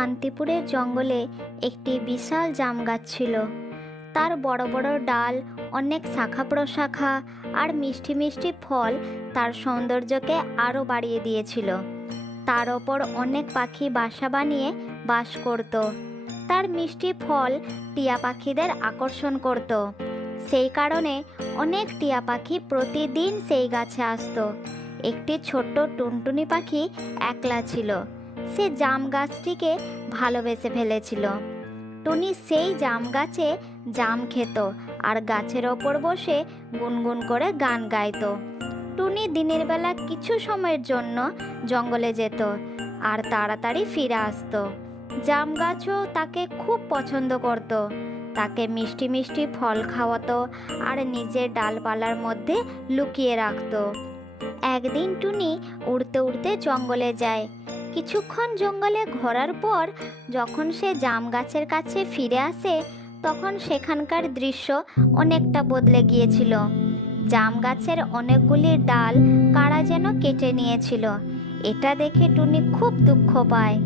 শান্তিপুরের জঙ্গলে একটি বিশাল জাম গাছ ছিল। তার বড় বড় ডাল, অনেক শাখা প্রশাখা আর মিষ্টি মিষ্টি ফল তার সৌন্দর্যকে আরও বাড়িয়ে দিয়েছিল। তার ওপর অনেক পাখি বাসা বানিয়ে বাস করত। তার মিষ্টি ফল টিয়া পাখিদের আকর্ষণ করত। সেই কারণে অনেক টিয়া পাখি প্রতিদিন সেই গাছে আসতো। একটি ছোট্ট টুনটুনি পাখি একলা ছিল। সে জাম গাছটিকে ভালোবেসে ফেলেছিল। টুনি সেই জাম গাছে জাম খেত আর গাছের ওপর বসে গুনগুন করে গান গাইতো। টুনি দিনের বেলা কিছু সময়ের জন্য জঙ্গলে যেত আর তাড়াতাড়ি ফিরে আসতো। জাম গাছও তাকে খুব পছন্দ করত। তাকে মিষ্টি মিষ্টি ফল খাওয়াতো আর নিজের ডালপালার মধ্যে লুকিয়ে রাখতো। একদিন টুনি উড়তে উড়তে জঙ্গলে যায়। কিছুক্ষণ জঙ্গলে ঘোরার পর যখন সে জাম গাছের কাছে ফিরে আসে, তখন সেখানকার দৃশ্য অনেকটা বদলে গিয়েছিল। জাম গাছের অনেকগুলি ডাল কারা যেন কেটে নিয়েছিল। এটা দেখে টুনি খুব দুঃখ পায়।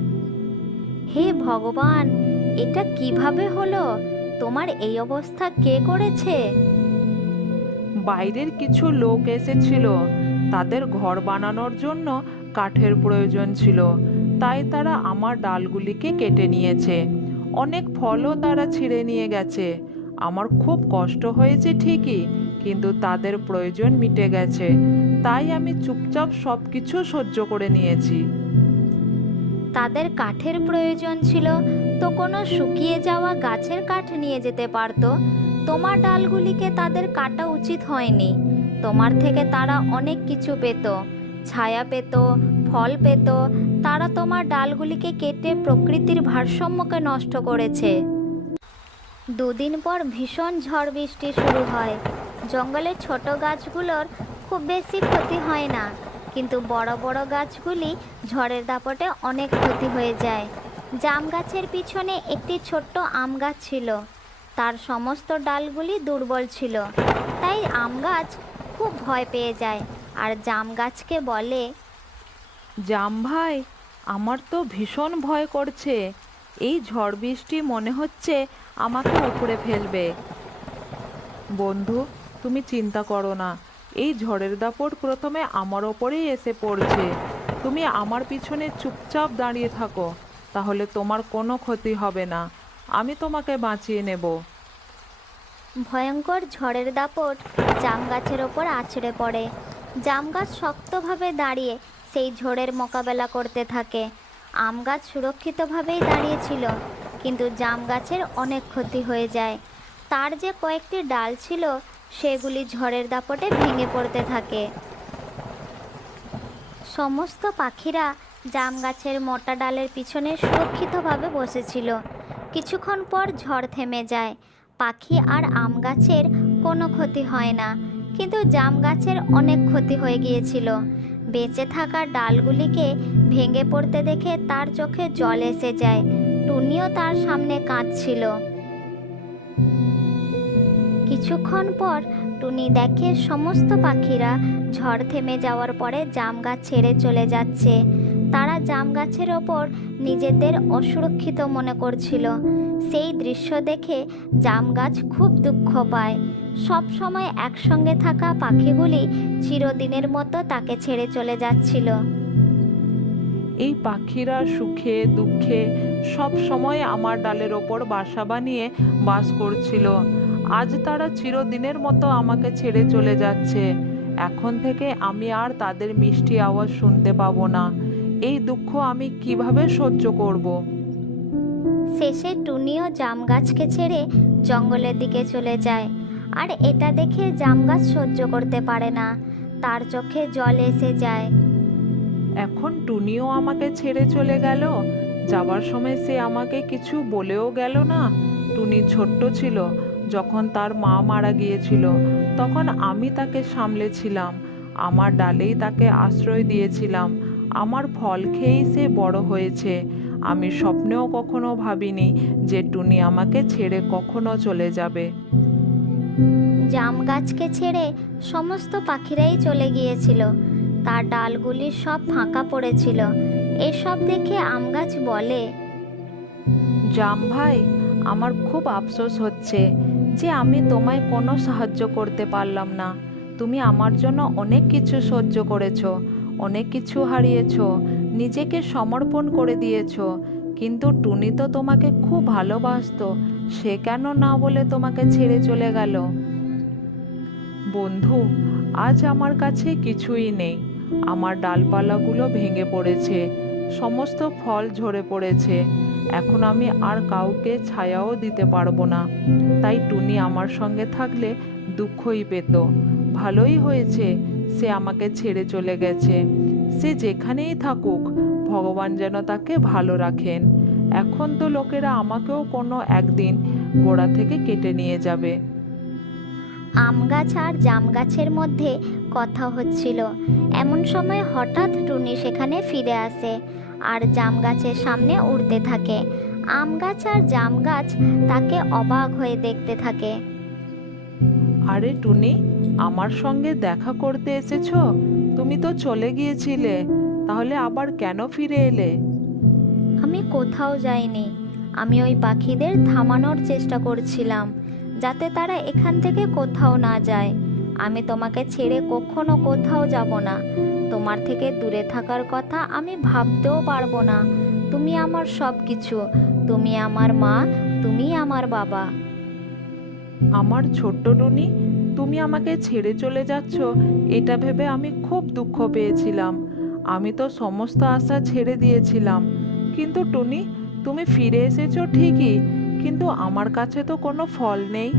হে ভগবান, এটা কিভাবে হলো? তোমার এই অবস্থা কে করেছে? বাইরের কিছু লোক এসেছিল। তাদের ঘর বানানোর জন্য কাঠের প্রয়োজন ছিল, তাই তারা আমার ডালগুলিকে কেটে নিয়েছে। অনেক ফলও তারা ছিঁড়ে নিয়ে গেছে। আমার খুব কষ্ট হয়েছে ঠিকই, কিন্তু তাদের প্রয়োজন মিটে গেছে, তাই আমি চুপচাপ সব কিছু সহ্য করে নিয়েছি। তাদের কাঠের প্রয়োজন ছিল, তো কোনো শুকিয়ে যাওয়া গাছের কাঠ নিয়ে যেতে পারতো। তোমার ডালগুলিকে তাদের কাটা উচিত হয়নি। তোমার থেকে তারা অনেক কিছু পেত, ছায়া পেত, ফল পেত। তারা তোমার ডালগুলিকে কেটে প্রকৃতির ভারসাম্যকে নষ্ট করেছে। দুদিন পর ভীষণ ঝড় বৃষ্টি শুরু হয়। জঙ্গলের ছোট গাছগুলোর খুব বেশি ক্ষতি হয় না, কিন্তু বড় বড় গাছগুলি ঝড়ের দাপটে অনেক ক্ষতি হয়ে যায়। জাম গাছের পিছনে একটি ছোট্ট আম গাছ ছিল। তার সমস্ত ডালগুলি দুর্বল ছিল, তাই আম গাছ খুব ভয় পেয়ে যায় আর জাম গাছকে বলে, জাম ভাই, আমার তো ভীষণ ভয় করছে। এই ঝড় বৃষ্টি মনে হচ্ছে আমাকে উপড়ে ফেলবে। বন্ধু, তুমি চিন্তা করো না। এই ঝড়ের দাপট প্রথমে আমার ওপরেই এসে পড়ছে। তুমি আমার পিছনে চুপচাপ দাঁড়িয়ে থাকো, তাহলে তোমার কোনো ক্ষতি হবে না। আমি তোমাকে বাঁচিয়ে নেব। ভয়ঙ্কর ঝড়ের দাপট জাম গাছের ওপর আছড়ে পড়ে। জাম গাছ শক্তভাবে দাঁড়িয়ে সেই ঝড়ের মোকাবেলা করতে থাকে। আম গাছ সুরক্ষিতভাবেই দাঁড়িয়েছিল, কিন্তু জাম গাছের অনেক ক্ষতি হয়ে যায়। তার যে কয়েকটি ডাল ছিল, সেগুলি ঝড়ের দাপটে ভেঙে পড়তে থাকে। সমস্ত পাখিরা জাম গাছের মোটা ডালের পিছনে সুরক্ষিতভাবে বসেছিল। কিছুক্ষণ পর ঝড় থেমে যায়। পাখি আর আম গাছের কোনো ক্ষতি হয় না, কিন্তু জাম গাছের অনেক ক্ষতি হয়ে গিয়েছিল। বেঁচে থাকা ডালগুলিকে ভেঙে পড়তে দেখে তার চোখে জল এসে যায়। টুনিও তার সামনে কাঁদছিল। কিছুক্ষণ পর টুনি দেখে সমস্ত পাখিরা ঝড় থেমে যাওয়ার পরে জাম গাছ ছেড়ে চলে যাচ্ছে। তারা জাম গাছের ওপর নিজেদের অসুরক্ষিত মনে করছিল। সেই দৃশ্য দেখে জাম গাছ খুব দুঃখ পায়। সব সময় একসঙ্গে থাকা পাখিগুলি চিরদিনের মতো তাকে ছেড়ে চলে যাচ্ছিল। এই পাখিরা সুখে দুঃখে সব সময় আমার ডালের ওপর বাসা বানিয়ে বাস করছিল। আজ তারা চিরদিনের মতো আমাকে ছেড়ে চলে যাচ্ছে। এখন থেকে আমি আর তাদের মিষ্টি আওয়াজ শুনতে পাবো না। এই দুঃখ আমি কিভাবে সহ্য করব? শেষে টুনিও জাম গাছকে ছেড়ে জঙ্গলের দিকে চলে যায়। আর এটা দেখে জাম গাছ সহ্য করতে পারে না, তার চোখে জল এসে যায়। এখন টুনিও আমাকে ছেড়ে চলে গেল। যাবার সময় সে আমাকে কিছু বলেও গেল না। টুনি ছোট্ট ছিল যখন তার মা মারা গিয়েছিল, তখন আমি তাকে সামলেছিলাম। আমার ডালেই তাকে আশ্রয় দিয়েছিলাম। আমার ফল খেয়েই সে বড় হয়েছে। আমি স্বপ্নেও কখনো ভাবিনি যে টুনি আমাকে ছেড়ে কখনো চলে যাবে। জাম গাছকে ছেড়ে সমস্ত পাখিরাই চলে গিয়েছিল। তার ডালগুলি সব ফাঁকা পড়েছিল। এসব দেখে আম গাছ বলে, জাম ভাই, আমার খুব আফসোস হচ্ছে যে আমি তোমায় কোনো সাহায্য করতে পারলাম না। তুমি আমার জন্য অনেক কিছু সহ্য করেছো, অনেক কিছু হারিয়েছো, নিজেকে সমর্পণ করে দিয়েছো, কিন্তু টুনি তো তোমাকে খুব ভালোবাসতো। সে কেন না বলে তোমাকে ছেড়ে চলে গেল? বন্ধু, আজ আমার কাছে কিছুই নেই। আমার ডালপালাগুলো ভেঙে পড়েছে, সমস্ত ফল ঝরে পড়েছে। এখন আমি আর কাউকে ছায়াও দিতে পারবো না। তাই টুনি আমার সঙ্গে থাকলে দুঃখই পেত। ভালোই হয়েছে সে আমাকে ছেড়ে চলে গেছে। সে যেখানেই থাকুক, ভগবান যেন তাকে ভালো রাখেন। এখন তো লোকেরা আমাকেও কোনো একদিন গোড়া থেকে কেটে নিয়ে যাবে। আম গাছ আর জাম গাছের মধ্যে কথা হচ্ছিল। এমন সময় হঠাৎ টুনি সেখানে ফিরে আসে আর জাম গাছের সামনে উড়তে থাকে। আম গাছ আর জাম গাছ তাকে অবাক হয়ে দেখতে থাকে। আরে টুনি, আমার সঙ্গে দেখা করতে এসেছো? তুমি তো চলে গিয়েছিলে, তাহলে আবার কেন ফিরে এলে? আমি কোথাও যাইনি, আমি ওই পাখিদের থামানোর চেষ্টা করছিলাম যাতে তারা এখান থেকে কোথাও না যায়। আমি তোমাকে ছেড়ে কখনো কোথাও যাব না। তোমার থেকে দূরে থাকার কথা আমি ভাবতেও পারবো না। তুমি আমার সব কিছু, তুমি আমার মা, তুমি আমার বাবা। আমার ছোট্ট টুনি, তুমি আমাকে ছেড়ে চলে যাচ্ছ এটা ভেবে আমি খুব দুঃখ পেয়েছিলাম। আমি তো সমস্ত আশা ছেড়ে দিয়েছিলাম। কিন্তু টুনি, তুমি ফিরে এসেছো ঠিকই, কিন্তু আমার কাছে তো কোনো ফল নেই।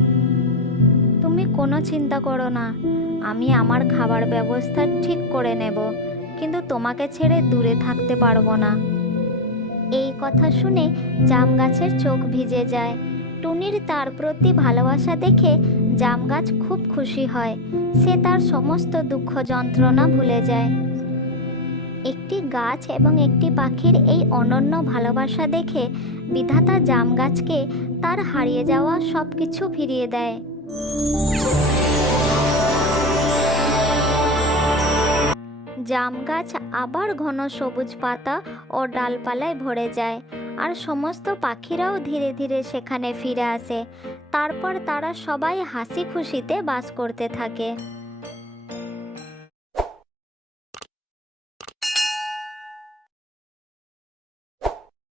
তুমি কোনো চিন্তা করো না, আমি আমার খাবার ব্যবস্থা ঠিক করে নেব, কিন্তু তোমাকে ছেড়ে দূরে থাকতে পারবো না। এই কথা শুনে জাম গাছের চোখ ভিজে যায়। টুনির তার প্রতি ভালোবাসা দেখে জাম গাছ খুব খুশি হয়। সে তার সমস্ত দুঃখ যন্ত্রণা ভুলে যায়। একটি গাছ এবং একটি পাখির এই অনন্য ভালোবাসা দেখে বিধাতা জাম গাছকে তার হারিয়ে যাওয়া সব কিছু ফিরিয়ে দেয়। জাম গাছ আবার ঘন সবুজ পাতা ও ডালপালায় ভরে যায়, আর সমস্ত পাখিরাও ধীরে ধীরে সেখানে ফিরে আসে। তারপর তারা সবাই হাসি খুশিতে বাস করতে থাকে।